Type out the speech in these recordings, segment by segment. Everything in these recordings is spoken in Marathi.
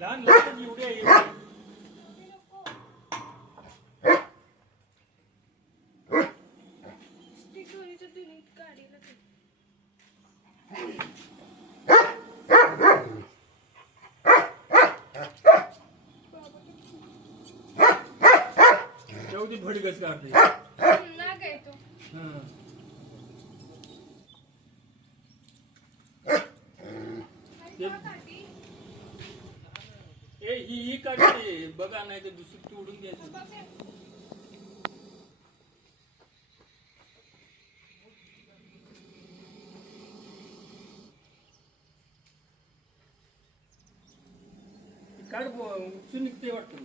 लहान लहान एवढे आहे. तेवढी भडगच काढते हम्म, नाग आहे तो हं. आणि का काठी? ए ही ही काढते बघा नाही तर दुसरी तोडून द्यायची काढ उपसून निघते वाटतं.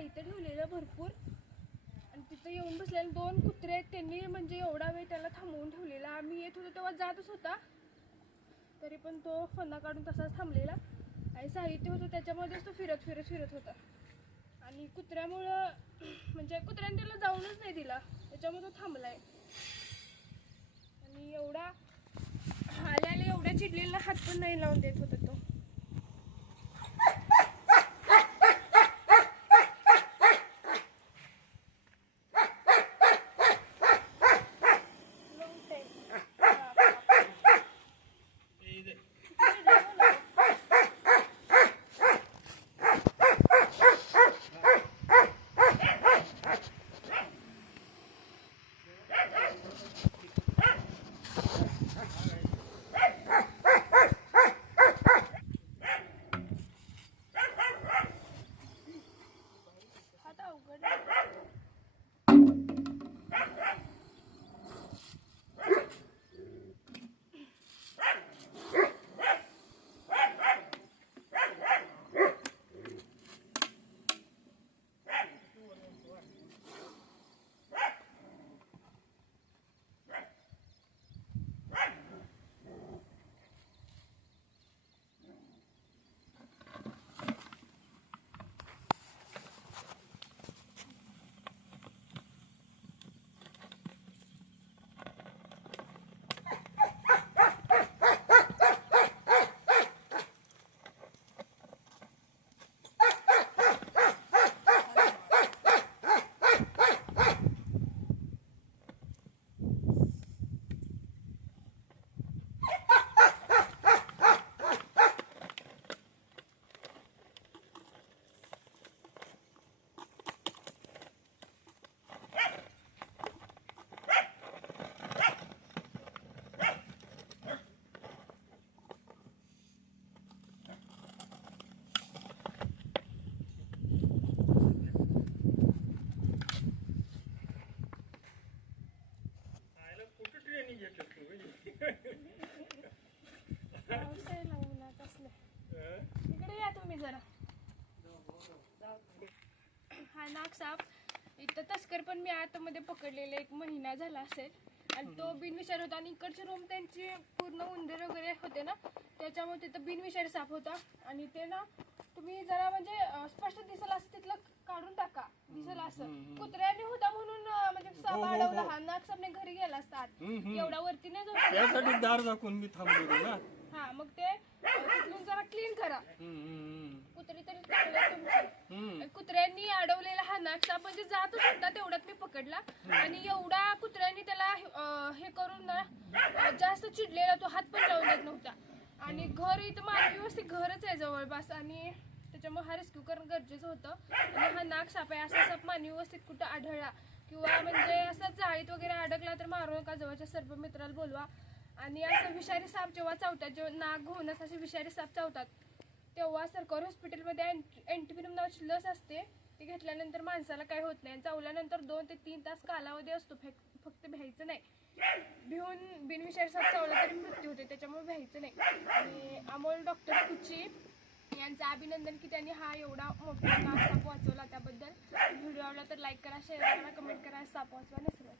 साहित्य ठेवलेलं भरपूर. आणि तिथं येऊन बसलेले दोन कुत्रे आहेत. त्यांनी म्हणजे एवढा वेळ त्याला थांबवून ठेवलेला. आम्ही येत होतो तेव्हा जातच होता. तरी पण तो फन्ना काढून तसाच थांबलेला. आणि साहित्य होतं त्याच्यामध्येच तो फिरत फिरत फिरत होता. आणि कुत्र्यामुळं म्हणजे कुत्र्याने त्याला जाऊनच नाही दिला. त्याच्यामुळे तो थांबला आहे नागसाप इथं तस्कर पण मी आतमध्ये पकडलेले एक महिना झाला असेल. आणि तो बिनविषारी होता. आणि इकडची रूम त्यांची पूर्ण उंदीर वगैरे होते ना त्याच्यामुळे तिथं बिनविषारी साप होता. आणि ते ना तुम्ही जरा म्हणजे स्पष्ट दिसल असं तिथलं काढून टाका. दिसल असं. कुत्र्याने होता म्हणून म्हणजे साप हो, हो, अडवला. हो. हा नाग सापने घरी गेला असता. आत. हम्म, हम्म. एवढा वरती नाही जाऊ त्यासाठी दार दाखवून मी थांबलो ना. हा मग ते तिथून जरा क्लीन करा. कुत्री तरी तुमची. कुत्र्यांनी अडवलेला हा नागसाप म्हणजे जातच होता तेवढ्यात मी पकडला. आणि एवढा कुत्र्यांनी त्याला अं, हे करून ना जास्त चिडलेला तो हात पण लावून देत नव्हता. आणि घर इथं मानवी वस्ती घरच आहे जवळपास. आणि त्याच्यामुळे हा रेस्क्यू करणं गरजेचं होतं. आणि हा नाग साप आहे. असा साप मानवी वस्तीत कुठं आढळला? किंवा म्हणजे असं जाळीत वगैरे अडकला तर मारू नका. जवळच्या सर्व मित्राला बोलवा. आणि असं विषारी साप जेव्हा चावतात जेव्हा नाग घोणस असे विषारी साप चावतात तेव्हा सरकारी हॉस्पिटलमध्ये अँटीव्हिनम नावाची लस असते. ती घेतल्यानंतर माणसाला काही होत नाही. आणि चावल्यानंतर दोन ते तीन तास कालावधी असतो. फेक- फक्त भ्यायचं नाही. भिवून बिनविषारी साप चावला तरी मृत्यू होते. त्याच्यामुळे भ्यायचं नाही. आणि अमोल डॉक्टर कुची यांचं अभिनंदन की त्यांनी हा एवढा मोठा नाग साप वाचवला त्याबद्दल. व्हिडिओ आवडला तर लाईक करा शेअर करा कमेंट करा साप वाचवा. नसलं.